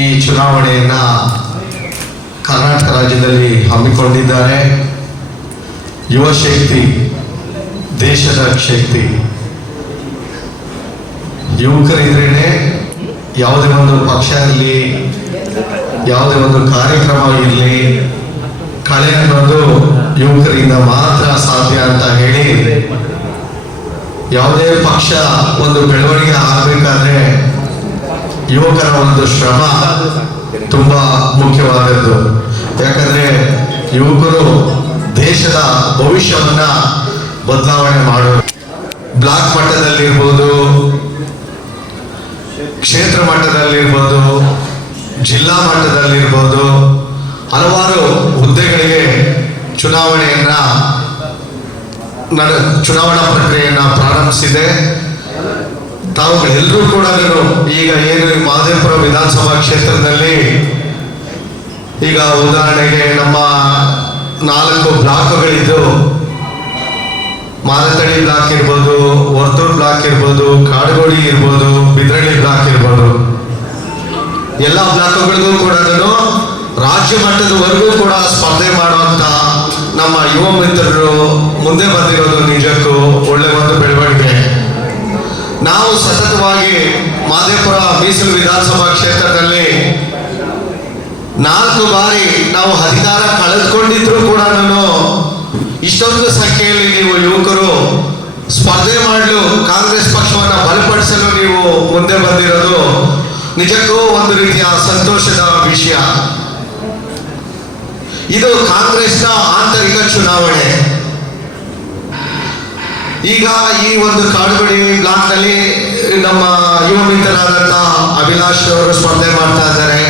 ಈ ಚುನಾವಣೆಯನ್ನ ಕರ್ನಾಟಕ ರಾಜ್ಯದಲ್ಲಿ ಹಮ್ಮಿಕೊಂಡಿದ್ದಾರೆ. ಯುವ ಯುವಶಕ್ತಿ ದೇಶದ ಶಕ್ತಿ. ಯುವಕರಿದ್ರೇನೆ ಯಾವುದೇ ಒಂದು ಪಕ್ಷ ಇರಲಿ, ಯಾವುದೇ ಒಂದು ಕಾರ್ಯಕ್ರಮ ಇರಲಿ ಕಳೆ ಅನ್ನೋದು ಯುವಕರಿಂದ ಮಾತ್ರ ಸಾಧ್ಯ ಅಂತ ಹೇಳಿ, ಯಾವುದೇ ಪಕ್ಷ ಒಂದು ಬೆಳವಣಿಗೆ ಆಗಬೇಕಾದ್ರೆ ಯುವಕರ ಒಂದು ಶ್ರಮ ತುಂಬಾ ಮುಖ್ಯವಾದದ್ದು. ಯಾಕಂದ್ರೆ ಯುವಕರು ದೇಶದ ಭವಿಷ್ಯವನ್ನ ಬದಲಾವಣೆ ಮಾಡುವ ಬ್ಲಾಕ್ ಮಟ್ಟದಲ್ಲಿರ್ಬೋದು, ಕ್ಷೇತ್ರ ಮಟ್ಟದಲ್ಲಿ ಇರ್ಬೋದು ಜಿಲ್ಲಾ ಮಟ್ಟದಲ್ಲಿ ಇರ್ಬೋದು ಹಲವಾರು ಹುದ್ದೆಗಳಿಗೆ ಚುನಾವಣೆಯನ್ನ ಚುನಾವಣಾ ಪ್ರಕ್ರಿಯೆಯನ್ನ ಪ್ರಾರಂಭಿಸಿದೆ. ತಾವುಗಳೆಲ್ಲರೂ ಕೂಡ ಈಗ ಏನು ಮಾದೇಪುರ ವಿಧಾನಸಭಾ ಕ್ಷೇತ್ರದಲ್ಲಿ ಈಗ ಉದಾಹರಣೆಗೆ ನಮ್ಮ ನಾಲ್ಕು ಬ್ಲಾಕ್ಗಳಿದ್ದು ಮಾರತಳಿ ಬ್ಲಾಕ್ ಇರ್ಬೋದು, ವರ್ತೂರ್ ಬ್ಲಾಕ್ ಇರ್ಬೋದು, ಕಾಡುಗೋಡಿ ಇರ್ಬೋದು, ಬಿದ್ರಳ್ಳಿ ಬ್ಲಾಕ್ ಇರ್ಬೋದು. ಎಲ್ಲ ಬ್ಲಾಕ್ಗಳಿಗೂ ಕೂಡ ರಾಜ್ಯ ಮಟ್ಟದವರೆಗೂ ಕೂಡ ಸ್ಪರ್ಧೆ ಮಾಡುವಂತ ನಮ್ಮ ಯುವ ಮಿತ್ರರು ಮುಂದೆ ಬಂದಿರೋದು ನಿಜಕ್ಕೂ ಒಳ್ಳೆ ಒಂದು ಬೆಳವಣಿಗೆ. ನಾವು ಸತತವಾಗಿ ಮಾದೇಪುರ ಮೀಸಲು ವಿಧಾನಸಭಾ ಕ್ಷೇತ್ರದಲ್ಲಿ ನಾಲ್ಕು ಬಾರಿ ನಾವು ಅಧಿಕಾರ ಕಳೆದುಕೊಂಡಿದ್ರು ಕೂಡ ನಾನು ಇಷ್ಟೊಂದು ಸಂಖ್ಯೆಯಲ್ಲಿ ನೀವು ಯುವಕರು ಸ್ಪರ್ಧೆ ಮಾಡಲು ಕಾಂಗ್ರೆಸ್ ಪಕ್ಷವನ್ನು ಬಲಪಡಿಸಲು ನೀವು ಮುಂದೆ ಬಂದಿರೋದು ನಿಜಕ್ಕೂ ಒಂದು ರೀತಿಯ ಸಂತೋಷದ ವಿಷಯ. ಇದು ಕಾಂಗ್ರೆಸ್ನ ಆಂತರಿಕ ಚುನಾವಣೆ. ಈಗ ಈ ಒಂದು ಕಾಡುಗಡಿ ಬ್ಲಾಕ್ನಲ್ಲಿ ನಮ್ಮ ಯುವ ಮಿತ್ರರಾದಂಥ ಅಭಿಲಾಷ್ ಅವರು ಸ್ಪರ್ಧೆ ಮಾಡ್ತಾ ಇದ್ದಾರೆ.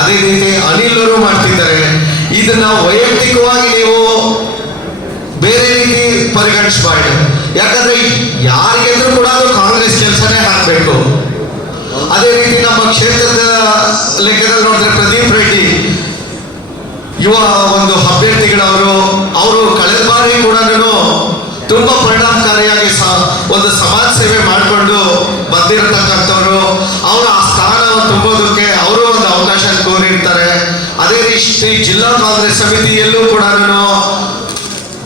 ಅದೇ ರೀತಿ ಅನಿಲ್ ಅವರು ಮಾಡ್ತಿದ್ದಾರೆ. ಇದನ್ನ ವೈಯಕ್ತಿಕವಾಗಿ ನೀವು ಬೇರೆ ರೀತಿ ಪರಿಗಣಿಸಬಾರ್ದು. ಯಾಕಂದ್ರೆ ಯಾರಿಗೆಂದ್ರೂ ಕೂಡ ಕಾಂಗ್ರೆಸ್ ಕೆಲಸನೇ ಹಾಕಬೇಕು ಅದೇ ರೀತಿ ನಮ್ಮ ಕ್ಷೇತ್ರದ ಲೆಕ್ಕದಲ್ಲಿ ನೋಡಿದ್ರೆ ಪ್ರದೀಪ್ ರೆಡ್ಡಿ ಯುವ ಒಂದು ಅಭ್ಯರ್ಥಿಗಳವರು, ಅವರು ಕಳೆದ ಬಾರಿ ಕೂಡ ಪರಿಣಾಮಕಾರಿಯಾಗಿ ಸ- ಒಂದು ಸಮಾಜ ಸೇವೆ ಮಾಡಿಕೊಂಡು ಬಂದಿರತಕ್ಕಂಥವ್ರು, ಅವರು ಆ ಸ್ಥಾನವನ್ನು ತುಂಬೋದಕ್ಕೆ ಅವರು ಒಂದು ಅವಕಾಶ ಕೋರಿರ್ತಾರೆ ಅದೇ ರೀತಿ ಜಿಲ್ಲಾ ಕಾಂಗ್ರೆಸ್ ಸಮಿತಿಯಲ್ಲೂ ಕೂಡ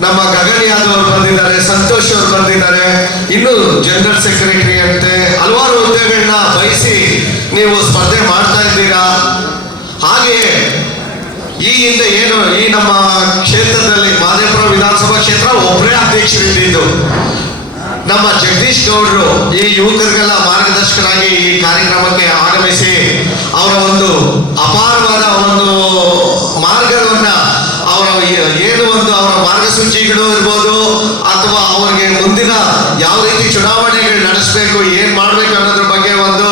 ನಮ್ಮ ಗಗನ್ ಯಾದವ್ ಅವರು ಬಂದಿದ್ದಾರೆ, ಸಂತೋಷ್ ಅವರು ಬಂದಿದ್ದಾರೆ. ಇನ್ನು ಜನರಲ್ ಸೆಕ್ರೆಟರಿ ಅಂತೆ, ಹಲವಾರು ಹುದ್ದೆಗಳನ್ನ ಬಯಸಿ ನೀವು ಸ್ಪರ್ಧೆ ಮಾಡ್ತಾ ಇದ್ದೀರಾ? ಹಾಗೆಯೇ ಈ ಹಿಂದೆ ಏನು, ಈ ನಮ್ಮ ಕ್ಷೇತ್ರದಲ್ಲಿ ಮಾದೇಪುರ ವಿಧಾನಸಭಾ ಕ್ಷೇತ್ರ ಒಬ್ಬರೇ ಇದ್ದಿದ್ದು ನಮ್ಮ ಜಗದೀಶ್ ಗೌಡರು ಈ ಯುವಕರಿಗೆಲ್ಲ ಮಾರ್ಗದರ್ಶಕರಾಗಿ ಈ ಕಾರ್ಯಕ್ರಮಕ್ಕೆ ಆಗಮಿಸಿ ಅವರ ಒಂದು ಅಪಾರವಾದ ಒಂದು ಮಾರ್ಗವನ್ನ ಅವರ ಏನು ಒಂದು ಅವರ ಮಾರ್ಗಸೂಚಿಗಳು ಇರ್ಬೋದು ಅಥವಾ ಅವರಿಗೆ ಮುಂದಿನ ಯಾವ ರೀತಿ ಚುನಾವಣೆಗಳು ನಡೆಸಬೇಕು ಏನ್ ಮಾಡ್ಬೇಕು ಅನ್ನೋದ್ರ ಬಗ್ಗೆ ಒಂದು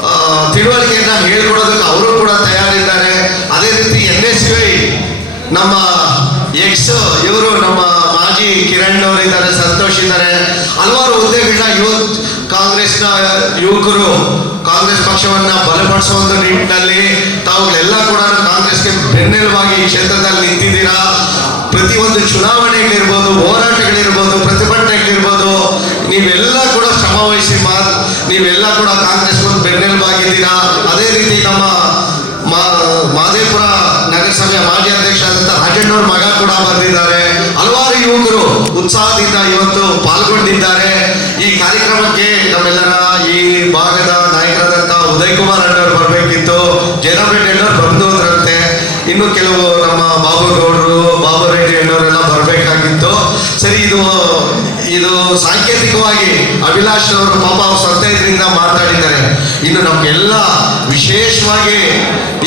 ಆ, ತಿಳುವಳಿಕೆಯನ್ನ ಹೇಳ್ಕೊಡೋದಕ್ಕೆ ಅವರು ಕೂಡ ತಯಾರಿದ್ದಾರೆ ಅದೇ ನಮ್ಮ ಎಕ್ಸ್, ಇವರು ನಮ್ಮ ಮಾಜಿ ಕಿರಣ್ ಅವರು ಇದ್ದಾರೆ ಸಂತೋಷ್ ಇದ್ದಾರೆ. ಹಲವಾರು ಹುದ್ದೆಗಳನ್ನ ಯುವ ಕಾಂಗ್ರೆಸ್ನ ಯುವಕರು ಕಾಂಗ್ರೆಸ್ ಪಕ್ಷವನ್ನ ಬಲಪಡಿಸುವ ಒಂದು ನಿಟ್ಟಿನಲ್ಲಿ ತಾವುಗಳೆಲ್ಲ ಕೂಡ ಕಾಂಗ್ರೆಸ್ಗೆ ಬೆನ್ನೆಲುವಾಗಿ ಈ ಕ್ಷೇತ್ರದಲ್ಲಿ ನಿಂತಿದ್ದೀರಾ? ಪ್ರತಿಯೊಂದು ಚುನಾವಣೆಗಳಿರ್ಬೋದು, ಹೋರಾಟಗಳಿರ್ಬೋದು, ಪ್ರತಿಭಟನೆಗಳಿರ್ಬೋದು, ನೀವೆಲ್ಲ ಕೂಡ ಶ್ರಮ ವಹಿಸಿ ಮಾ ನೀವೆಲ್ಲ ಕೂಡ ಕಾಂಗ್ರೆಸ್ ಬೆನ್ನೆಲುಬಾಗಿದ್ದೀರಾ? ಅದೇ ರೀತಿ ನಮ್ಮ ಮಾದೇಪುರ ನಗರಸಭೆಯ ಮಾಜಿ ಅಧ್ಯಕ್ಷ ಆದಂತ ರಾಜಣ್ಣವ್ರ ಮಗ ಕೂಡ ಬಂದಿದ್ದಾರೆ. ಹಲವಾರು ಯುವಕರು ಉತ್ಸಾಹದಿಂದ ಇವತ್ತು ಪಾಲ್ಗೊಂಡಿದ್ದಾರೆ. ಈ ಕಾರ್ಯಕ್ರಮಕ್ಕೆ ನಮ್ಮೆಲ್ಲರ ಈ ಭಾಗದ ನಾಯಕರಾದಂತ ಉದಯ್ ಕುಮಾರ್ ಅಣ್ಣವ್ರು ಬರಬೇಕಿತ್ತು. ಜಯರಾಮ್ ರೆಡ್ಡಿ ಅಣ್ಣವ್ರು ಬಂದು ಇನ್ನು ಕೆಲವು ನಮ್ಮ ಬಾಬು ಗೌಡರು ಇದು ಸಾಂಕೇತಿಕವಾಗಿ ಅಭಿಲಾಷ್ ಅವರು ಪಾಪ ಅವ್ರ ಇದರಿಂದ ಮಾತಾಡಿದ್ದಾರೆ. ಇನ್ನು ನಮಗೆಲ್ಲ ವಿಶೇಷವಾಗಿ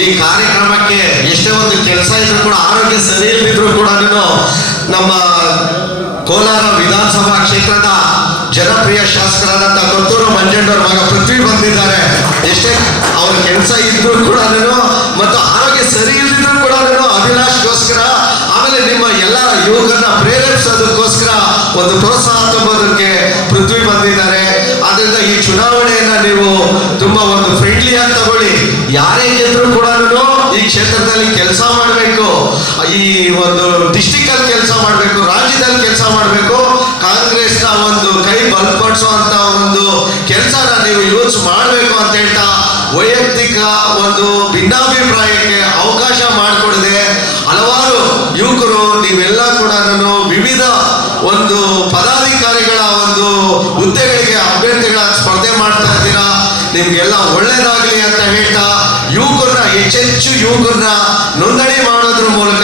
ಈ ಕಾರ್ಯಕ್ರಮಕ್ಕೆ ಎಷ್ಟೇ ಒಂದು ಕೆಲಸ ಇದ್ರು ಕೂಡ, ಆರೋಗ್ಯ ಸರಿ ಇಲ್ಲದಿದ್ರು ಕೂಡ ನಮ್ಮ ಕೋಲಾರ ವಿಧಾನಸಭಾ ಕ್ಷೇತ್ರದ ಜನಪ್ರಿಯ ಶಾಸಕರಾದಂತ ಕೊತ್ತೂರು ಮಂಜಣ್ಣವ್ರ ಮಗ ಪೃಥ್ವಿ ಬಂದಿದ್ದಾರೆ. ಎಷ್ಟೇ ಅವ್ರ ಕೆಲಸ ಇದ್ರು ಕೂಡ ಮತ್ತು ಆರೋಗ್ಯ ಸರಿ ಇಲ್ಲದಿದ್ರು ಕೂಡ ಅಭಿಲಾಷ್ಗೋಸ್ಕರ, ಆಮೇಲೆ ನಿಮ್ಮ ಎಲ್ಲ ಯುವಕರನ್ನ ಪ್ರೇರೇಪಿಸೋದಕ್ಕೋಸ್ಕರ ಒಂದು ಪ್ರೋತ್ಸಾಹ ತುಂಬೋದಕ್ಕೆ ಪೃಥ್ವಿ ಬಂದಿದ್ದಾರೆ. ಆದ್ರಿಂದ ಈ ಚುನಾವಣೆಯನ್ನ ನೀವು ತುಂಬಾ ಒಂದು ಫ್ರೆಂಡ್ಲಿ ಆಗಿ ತಗೊಳ್ಳಿ. ಯಾರೇ ಗೆದ್ರು ಕೂಡ ಈ ಕ್ಷೇತ್ರದಲ್ಲಿ ಕೆಲಸ ಮಾಡಬೇಕು. ಈ ಒಂದು ಡಿಸ್ಟಿಕ್ ಅಲ್ಲಿ ಕೆಲಸ ಮಾಡಬೇಕು, ರಾಜ್ಯದಲ್ಲಿ ಕೆಲಸ ಮಾಡಬೇಕು. ಕಾಂಗ್ರೆಸ್ನ ಒಂದು ಕೈ ಬಲಪಡಿಸುವಂತ ಒಂದು ಕೆಲಸನ ನೀವು ಯೂಸ್ ಮಾಡಬೇಕು ಅಂತ ಹೇಳ್ತಾ ವೈಯಕ್ತಿಕ ಒಂದು ಭಿನ್ನಾಭಿಪ್ರಾಯಕ್ಕೆ ಅವಕಾಶ ಮಾಡಿಕೊಡದೆ ಪದಾಧಿಕಾರಿಗಳ ಒಂದು ಹುದ್ದೆಗಳಿಗೆ ಅಭ್ಯರ್ಥಿಗಳ ಸ್ಪರ್ಧೆ ಮಾಡ್ತಾ ಇದ್ದೀರಾ. ನಿಮ್ಗೆಲ್ಲ ಒಳ್ಳೇದಾಗ್ಲಿ ಅಂತ ಹೇಳ್ತಾ ಯುವಕರನ್ನ ಹೆಚ್ಚೆಚ್ಚು ಯುವಕರನ್ನ ನೋಂದಣಿ ಮಾಡೋದ್ರ ಮೂಲಕ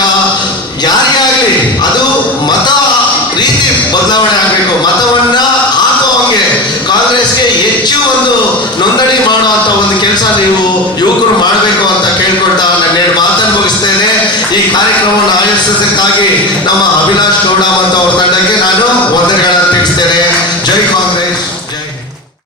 ಯಾರಿಗೆ ಆಗ್ಲಿ ಅದು ಮತ ರೀತಿ ಬದಲಾವಣೆ ಆಗಬೇಕು. ಮತವನ್ನ ಹಾಕುವಂಗೆ ಕಾಂಗ್ರೆಸ್ಗೆ ಹೆಚ್ಚು ಒಂದು ನೋಂದಣಿ ಮಾಡುವಂತ ಒಂದು ಕೆಲಸ ನೀವು ಯುವಕರು ಮಾಡಬೇಕು ಅಂತ ಕೇಳ್ಕೊಂಡ ನನ್ನ ಮಾತನ್ನು ಮುಗಿಸ್ತೀನಿ ಈ ಕಾರ್ಯಕ್ರಮವನ್ನು ಆಯೋಜಿಸೋದಕ್ಕಾಗಿ ನಮ್ಮ ಅವಿನಾಶ್ ಗೌಡ ಮತ್ತು ಅವರ ತಂಡಕ್ಕೆ ನಾನು ವಂದನೆಗಳನ್ನು ತಿಳಿಸ್ತೇನೆ.